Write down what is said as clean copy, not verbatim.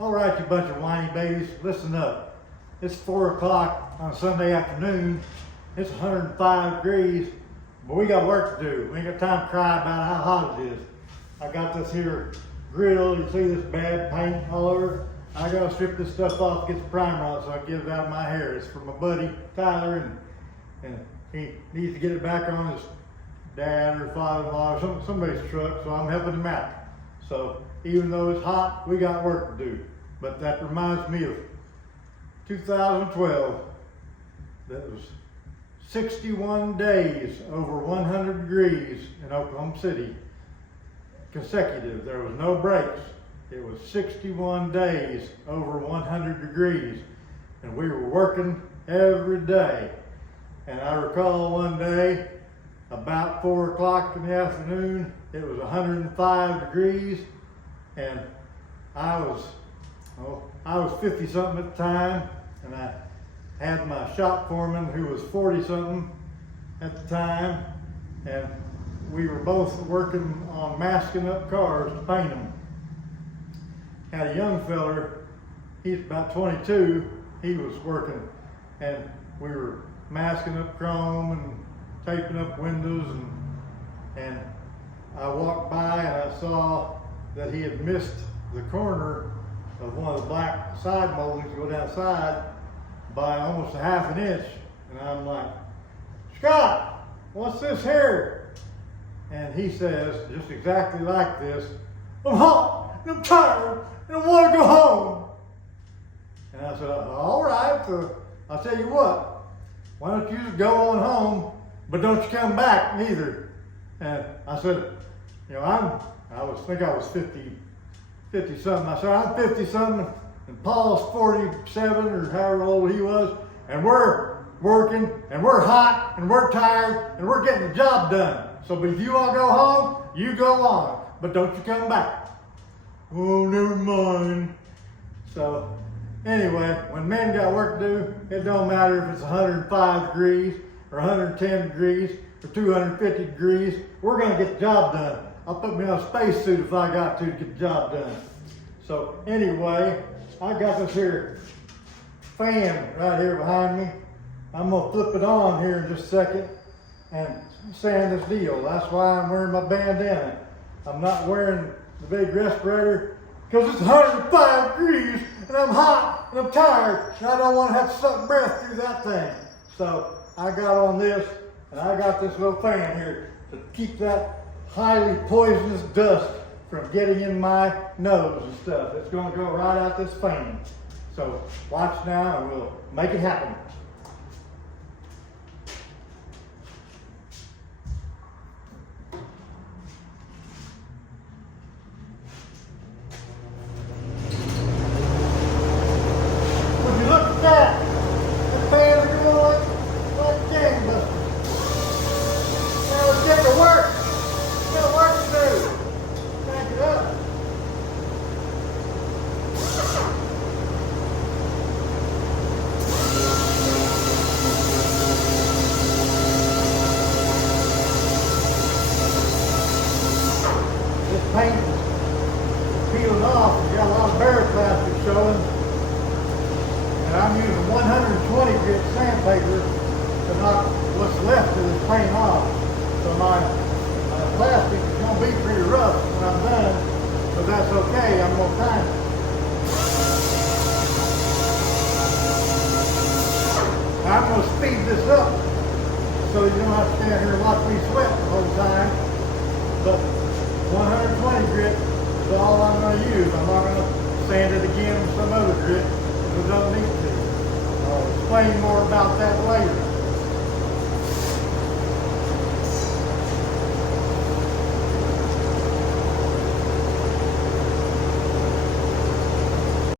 All right, you bunch of whiny babies, listen up. It's 4 o'clock on Sunday afternoon. It's 105 degrees, but we got work to do. We ain't got time to cry about how hot it is. I got this here grill. You see this bad paint all over? I gotta strip this stuff off, get the primer on, so I get it out of my hair. It's for my buddy Tyler, and he needs to get it back on his dad or father-in-law or somebody's truck, so I'm helping him out. So even though it's hot, we got work to do. But that reminds me of 2012. That was 61 days over 100 degrees in Oklahoma City, consecutive. There was no breaks. It was 61 days over 100 degrees, and we were working every day. And I recall one day, about 4 o'clock in the afternoon, it was 105 degrees, and I was 50 something at the time, and I had my shop foreman who was 40 something at the time, and we were both working on masking up cars to paint them. Had a young feller, he's about 22, he was working, and we were masking up chrome and taping up windows, and I walked by and I saw that he had missed the corner of one of the black side moldings to go down side by almost a half an inch. And I'm like, Scott, what's this here? And he says, just exactly like this, I'm hot and I'm tired and I want to go home. And I said, all right, I'll tell you what, why don't you just go on home, but don't you come back neither. And I said, you know, I think I was 50 something. I said, I'm 50 something and Paul's 47 or however old he was, and we're working and we're hot and we're tired and we're getting the job done. So but if you want to go home, you go on, but don't you come back. Oh, never mind. So anyway, when men got work to do, it don't matter if it's 105 degrees or 110 degrees or 250 degrees, we're gonna get the job done. I'll put me on a spacesuit if I got to get the job done. So anyway, I got this here fan right here behind me. I'm gonna flip it on here in just a second and sand this deal. That's why I'm wearing my bandana. I'm not wearing the big respirator because it's 105 degrees and I'm hot and I'm tired and I don't want to have to suck breath through that thing. So I got on this and I got this little fan here to keep that highly poisonous dust from getting in my nose and stuff. It's going to go right out this fan. So watch now and we'll make it happen. Would you look at that? The fan is going like gangbusters. Now let's get to work. Got work to do. Crank it up. This paint is peeling off. It's got a lot of bare plastic showing. And I'm using 120 grit sandpaper to knock what's left of this paint off. So my plastic is going to be pretty rough when I'm done, but that's okay. I'm going to prime it. I'm going to speed this up so you don't have to stand here and watch me sweat the whole time. But 120 grit is all I'm going to use. I'm not going to sand it again with some other grit if we don't need to. I'll explain more about that later.